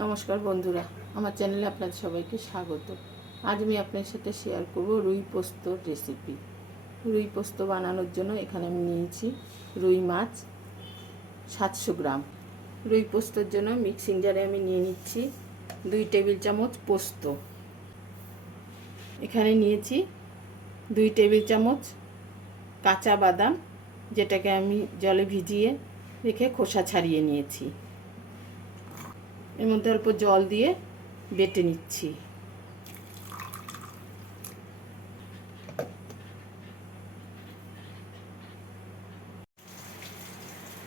নমস্কার বন্ধুরা, আমার চ্যানেলে আপনাদের সবাইকে স্বাগত। আজ আমি আপনার সাথে শেয়ার করব রুই পোস্তর রেসিপি রুই পোস্ত বানানোর জন্য এখানে আমি নিয়েছি রুই মাছ সাতশো গ্রাম। রুই পোস্তর জন্য মিক্সিং জারে আমি নিয়ে নিচ্ছি দুই টেবিল চামচ পোস্ত। এখানে নিয়েছি দুই টেবিল চামচ কাঁচা বাদাম, যেটাকে আমি জলে ভিজিয়ে রেখে খোসা ছাড়িয়ে নিয়েছি। এর মধ্যে অল্প জল দিয়ে বেটে নিচ্ছি।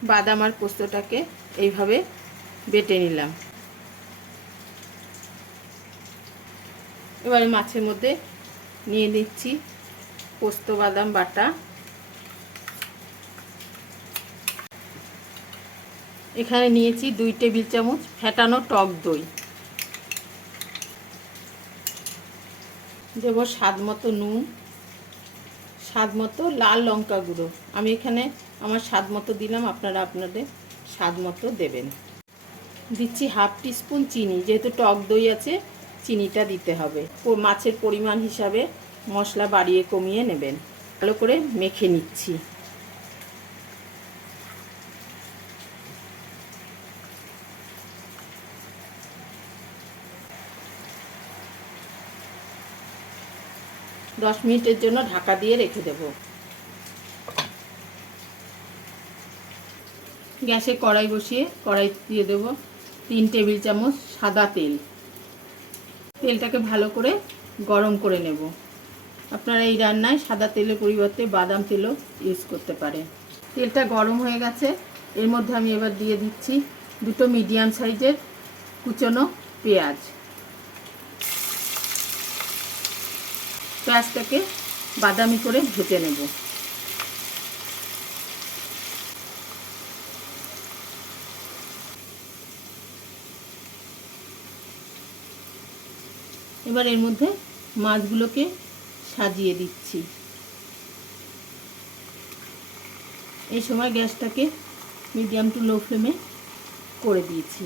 বাদাম আর পোস্তটাকে এইভাবে বেটে নিলাম। এবারে মাছের মধ্যে নিয়ে নিচ্ছি পোস্ত, বাদাম, বাটা। এখানে নিয়েছি দুই টেবিল চামচ ফেটানো টক দই। দেবো স্বাদ মতো নুন, স্বাদ মতো লাল লঙ্কা গুঁড়ো। আমি এখানে আমার স্বাদ মতো দিলাম, আপনারা আপনাদের স্বাদ মতো দেবেন। দিচ্ছি হাফ টিস্পুন চিনি, যেহেতু টক দই আছে, চিনিটা দিতে হবে। মাছের পরিমাণ হিসাবে মশলা বাড়িয়ে কমিয়ে নেবেন। ভালো করে মেখে নিচ্ছি। দশ মিনিটের জন্য ঢাকা দিয়ে রেখে দেব। গ্যাসে কড়াই বসিয়ে কড়াই দিয়ে দেব তিন টেবিল চামচ সাদা তেল। তেলটাকে ভালো করে গরম করে নেব। আপনারা এই রান্নায় সাদা তেলের পরিবর্তে বাদাম তেলও ইউজ করতে পারেন। তেলটা গরম হয়ে গেছে, এর মধ্যে আমি এবার দিয়ে দিচ্ছি দুটো মিডিয়াম সাইজের কুচনো পেঁয়াজ। পেঁয়াজটাকে বাদামি করে ভেজে নেব। এবার এর মধ্যে মাছগুলোকে সাজিয়ে দিচ্ছি। এই সময় গ্যাসটাকে মিডিয়াম টু লো ফ্লেমে করে দিয়েছি।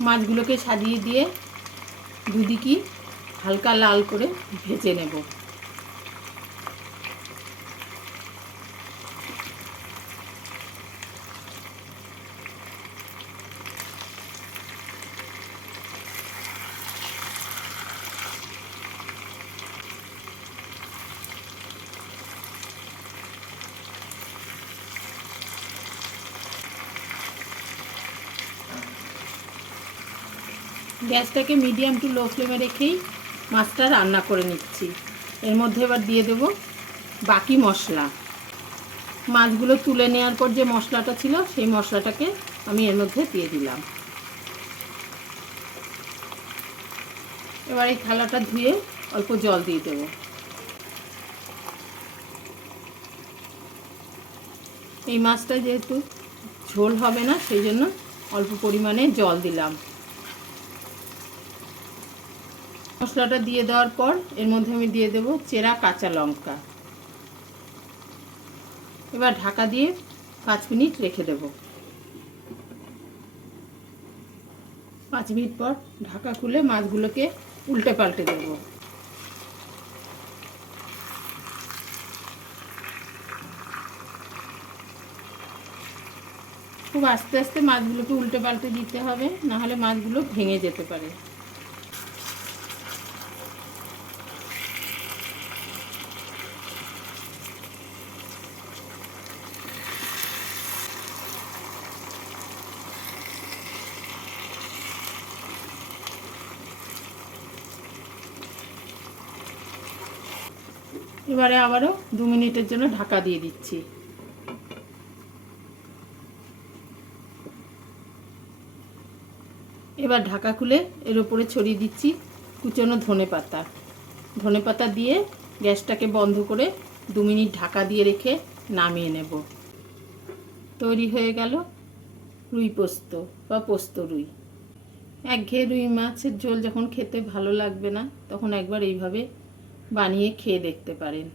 মাছগুলোকে সাজিয়ে দিয়ে দুদিকই হালকা লাল করে ভেজে নেব। গ্যাসটাকে মিডিয়াম টু লো ফ্লেমে রেখেই মাছটা রান্না করে নিচ্ছি। এর মধ্যে এবার দিয়ে দেব বাকি মশলা। মাছগুলো তুলে নেওয়ার পর যে মশলাটা ছিল, সেই মশলাটাকে আমি এর মধ্যে দিয়ে দিলাম। এবার এই থালাটা ধুয়ে অল্প জল দিয়ে দেব। এই মাছটা যেহেতু ঝোল হবে না, সেই জন্য অল্প পরিমাণে জল দিলাম। মশলাটা দিয়ে দেওয়ার পর এর মধ্যে আমি দিয়ে দেব চেরা কাঁচা লঙ্কা। এবার ঢাকা দিয়ে পাঁচ মিনিট রেখে দেব। পাঁচ মিনিট পর ঢাকা খুলে মাছগুলোকে উল্টে পাল্টে দেব। খুব আস্তে আস্তে মাছগুলোকে উল্টে পাল্টে দিতে হবে, নাহলে মাছগুলো ভেঙে যেতে পারে। এবারে আবারও দু মিনিটের জন্য ঢাকা দিয়ে দিচ্ছি। এবার ঢাকা খুলে এর উপরে ছড়িয়ে দিচ্ছি কুচনো ধনে পাতা। ধনে পাতা দিয়ে গ্যাসটাকে বন্ধ করে দু মিনিট ঢাকা দিয়ে রেখে নামিয়ে নেব। তৈরি হয়ে গেল রুই পোস্ত বা পোস্ত রুই। একঘেয়ে রুই মাছের ঝোল যখন খেতে ভালো লাগবে না, তখন একবার এইভাবে বানিয়ে খেয়ে দেখতে পারেন।